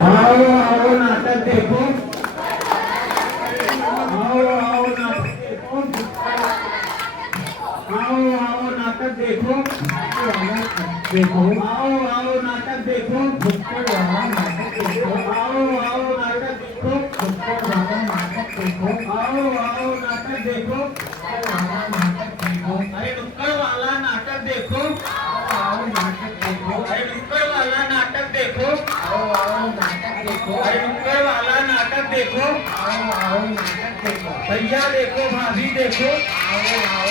आओ आओ नाटक देखो, आओ आओ नाटक देखो, आओ आओ नाटक देखो, देखो आओ आओ नाटक देखो, नाटक देखो, आओ आओ नाटक देखो, नाटक देखो, आओ आओ नाटक देखो, नाटक देखो, अरे नुक्कड़ वाला नाटक देखो, आओ नाटक देखो, अरे नुक्कड़ वाला नाटक देखो, आओ आओ नाटक देखो, अरे नुक्कड़ वाला नाटक देखो, आओ आओ नाटक देखो, भैया देखो, भाभी देखो, आओ आओ,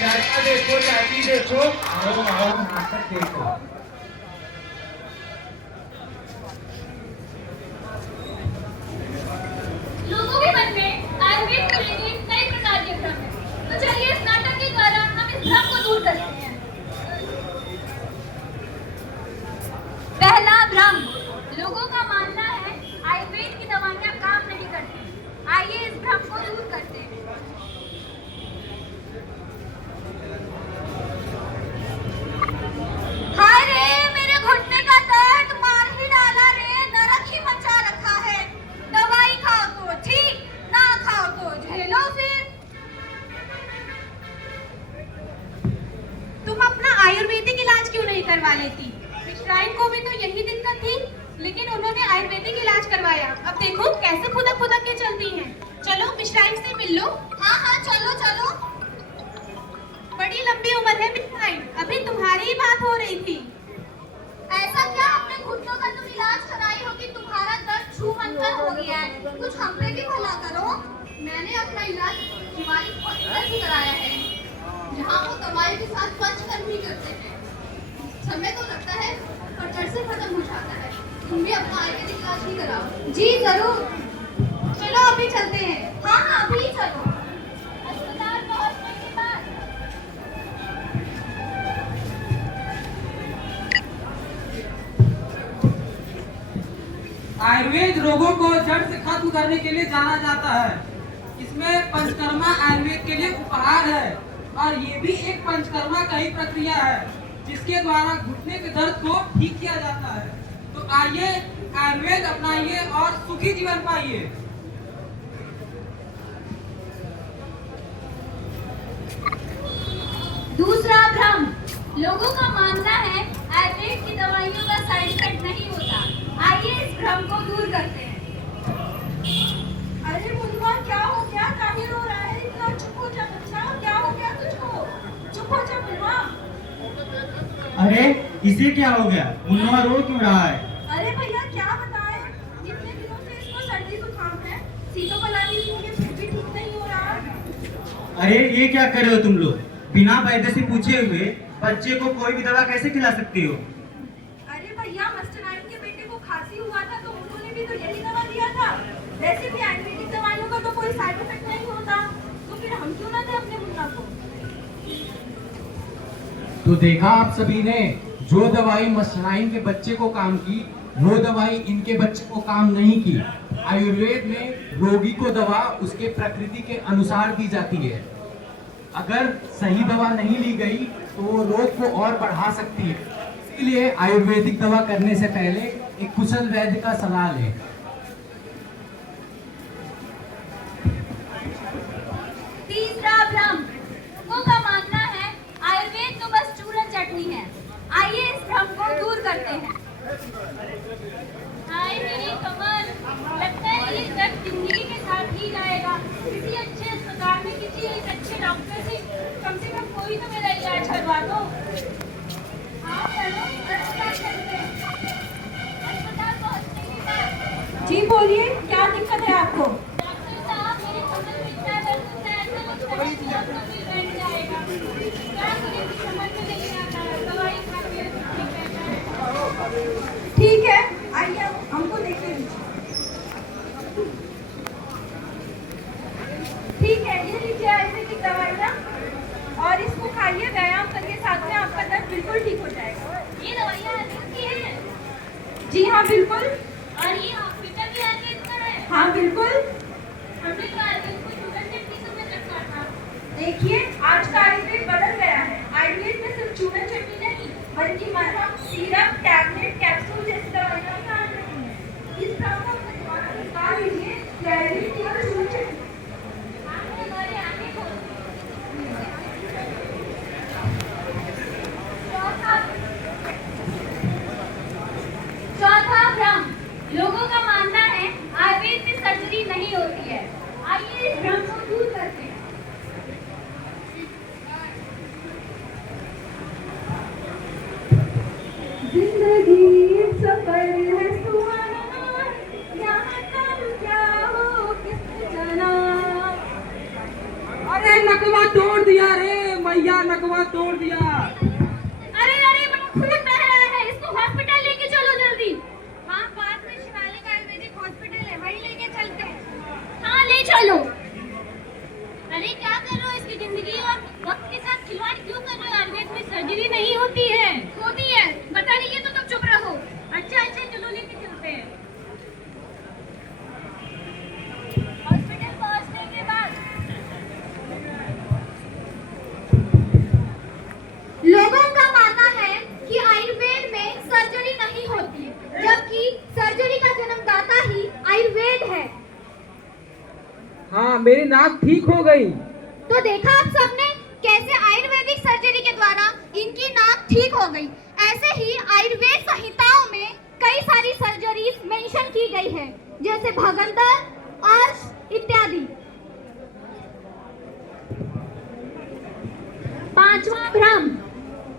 चाचा देखो, चाची देखो, आओ आओ नाटक देखो। लोगों के मन में आयुर्वेद को लेकर कई प्रकार के भ्रम हैं। तो चलिए इस नाटक के द्वारा हम इस भ्रम को दूर करते हैं। पहला भ्रम, लोगों का मानना है आयुर्वेद की दवाइयां काम नहीं करती। आइए इस भ्रम को दूर करते हैं। हाय रे, मेरे घुटने का दर्द मार ही डाला रे, नरक ही मचा रखा है। दवाई खाओ तो ठीक, ना खाओ तो झेलो फिर। तुम अपना आयुर्वेदिक इलाज क्यों नहीं करवा लेती? मिश्राइन को भी तो यही दिक्कत थी, लेकिन उन्होंने आयुर्वेदिक इलाज करवाया। अब देखो कैसे खुदक खुदक के चलती हैं। चलो मिश्राइन से मिल लो। हाँ हाँ चलो चलो। बड़ी लंबी उम्र है मिश्राइन, अभी तुम्हारी ही बात हो रही थी। ऐसा क्या अपने घुटनों का तुम इलाज कराई हो कि तुम्हारा दर्द छूमंतर हो गया है? कुछ हम पे भी भला करो। मैंने अपना इलाज शिवाली हॉस्पिटल से कराया है, जहाँ वो दवाई के साथ पंचकर्म भी करते हैं। समय तो लगता है पर झट से खत्म हो जाता है। तुम भी अपना आयुर्वेदिक इलाज ही कराओ। जी जरूर। चलो अभी चलते हैं। हाँ हाँ अभी चलो। अस्पताल पहुँचने के बाद आयुर्वेद रोगों को जड़ से खत्म करने के लिए जाना जाता है। इसमें पंचकर्मा आयुर्वेद के लिए उपहार है, और ये भी एक पंचकर्मा का ही प्रक्रिया है, जिसके द्वारा घुटने के दर्द को ठीक किया जाता है। तो आइए आयुर्वेद अपनाइए और सुखी जीवन पाइए। दूसरा भ्रम, लोगों का मानना है आयुर्वेद की दवाइयों का साइड इफेक्ट नहीं होता। आइए इस भ्रम को दूर करते हैं। अरे मुन्ना क्या हो गया? काहे रो रहा है इतना? चुप हो जा बच्चा, क्या हो गया तुझको? चुप हो जा मुन्ना। अरे इसे क्या हो गया? मुन्ना रो क्यों रहा है? अरे भैया क्या बताएं, कितने दिनों से इसको सर्दी जुकाम है, सीतोपलानी ली है, फिर भी ठीक नहीं हो रहा। अरे ये क्या कर रहे हो तुम लोग? बिना वैद्य से पूछे हुए बच्चे को कोई भी दवा कैसे खिला सकती हो? अरे भैया मस्टरनाइन के बेटे को खांसी हुआ था तो उन्होंने भी तो यही दवा दिया था। वैसे भी आयुर्वेदिक दवाइयों का तो कोई साइड इफेक्ट नहीं होता, तो फिर हम क्यों ना दें अपने मुन्ना को? तो देखा आप सभी ने, जो दवाई मस्टरनाइन के बच्चे को काम की, वो दवाई इनके बच्चे को काम नहीं की। आयुर्वेद में रोगी को दवा उसके प्रकृति के अनुसार दी जाती है। अगर सही दवा नहीं ली गई तो वो रोग को और बढ़ा सकती है। इसीलिए आयुर्वेदिक दवा करने से पहले एक कुशल वैद्य का सलाह लें। तीसरा भ्रम, लोगों का मानना है आयुर्वेद तो बस चूरन चटनी है। आइए इस भ्रम को दूर करते हैं। हाय मेरी कमर, लगता है ये दर्द जिंदगी के साथ ही जाएगा। किसी अच्छे अस्पताल में किसी एक अच्छे डॉक्टर से कम कोई तो मेरा इलाज करवा दो। हाँ चलो अस्पताल चलते हैं। अस्पताल पहुंचने के बाद जी बोलिए, क्या दिक्कत है आपको? डॉक्टर साहब मेरी कमर में इतना दर्द होता है, ऐसा लगता है कि अब तो बिल बैठ जाएगा। क्या करें समझ में नहीं आता है, दवाई खा के ठीक रहता है। ठीक है आइए हमको देखने दीजिए। ठीक है ये लीजिए आयुर्वेदिक दवाइयाँ, और इसको खाइए। व्यायाम करके साथ में आपका दर्द बिल्कुल ठीक हो जाएगा। ये दवाइयाँ आयुर्वेद की हैं? जी हाँ बिल्कुल। और ये हॉस्पिटल भी आयुर्वेद का है? हाँ बिल्कुल। हमने तो आयुर्वेद को चूरन चटनी समझ रखा था। देखिए आज का आयुर्वेद बदल गया है। आयुर्वेद में सिर्फ चूरन चटनी नहीं, बल्कि मरहम, सीरप, टैबलेट, कैप्सूल जैसी दवाइयाँ भी आने लगी हैं। लोगों का मानना है आयुर्वेद में सर्जरी नहीं होती है। आइए इस भ्रम को दूर करते हैं। जिंदगी एक सफर है सुहाना, यहाँ कब क्या हो किसने जाना। अरे नकवा तोड़ दिया रे मैया, नकवा तोड़ दिया। अरे अरे बड़ा खून बह रहा है, इसको हॉस्पिटल लेके चलो जल्दी। हाँ, पास में शिवालिक आयुर्वेदिक हॉस्पिटल है, वहीं लेके चलते हैं। हाँ ले चलो। अरे क्या कर रहे हो, इसकी जिंदगी और वक्त के साथ खिलवाड़ क्यों कर रहे हो? आयुर्वेद में सर्जरी नहीं होती है। होती है, बता रही है तो तुम चुप रहो। अच्छा अच्छा चलो लेके चलते हैं। हॉस्पिटल पहुंचने के बाद लोगों का मानना है कि आयुर्वेद में सर्जरी नहीं होती, जबकि सर्जरी का जन्मदाता ही आयुर्वेद है। हाँ, मेरी नाक ठीक हो गई। तो देखा आप सबने कैसे आयुर्वेदिक सर्जरी के द्वारा इनकी नाक ठीक हो गई। ऐसे ही आयुर्वेद संहिताओं में कई सारी सर्जरीज मेंशन की गई है, जैसे भगंदर, अर्श इत्यादि। पांचवा भ्रम,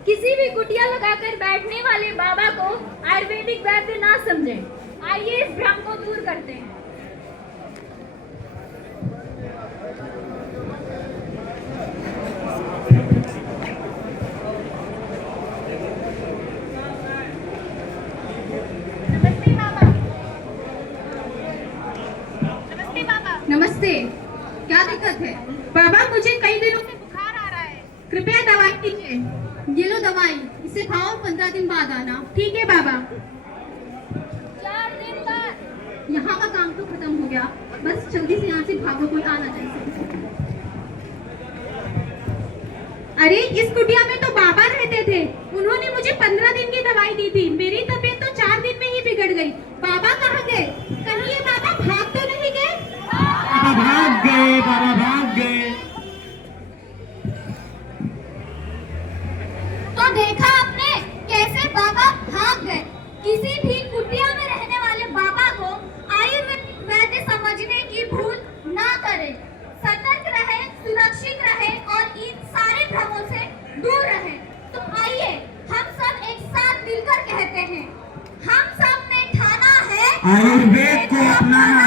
किसी भी कुटिया लगाकर बैठने वाले बाबा को आयुर्वेदिक वैद्य ना समझें। आइए इस भ्रम को दूर करते हैं। नमस्ते बाबा। नमस्ते बाबा। नमस्ते, क्या दिक्कत है? बाबा मुझे कई दिनों से बुखार आ रहा है, कृपया दवाई दीजिए। ये लो दवाई, इसे खाओ, 15 दिन बाद आना। ठीक है बाबा। 4 दिन बाद। यहाँ का काम तो खत्म हो गया, बस जल्दी से यहाँ से भागो, कोई आना चाहिए। अरे इस कुटिया में तो बाबा रहते थे, उन्होंने मुझे 15 दिन की दवाई दी थी। मेरी तबीयत तो 4 दिन में ही बिगड़ गई। बाबा कहाँ गए? कहीं ये बाबा भाग तो नहीं गए? बाबा भाग गए, बाबा भाग गए। तो देखा आपने कैसे बाबा भाग गए। किसी भी कुटिया में रहने वाले बाबा को आयुर्वेदिक वैद्य समझने की भूल ना करें। सतर्क रहे, सुरक्षित रहे और इन सारे भ्रमों से दूर रहे। तो आइए हम सब एक साथ मिलकर कहते हैं, हम सब ने ठाना है आयुर्वेद को अपनाना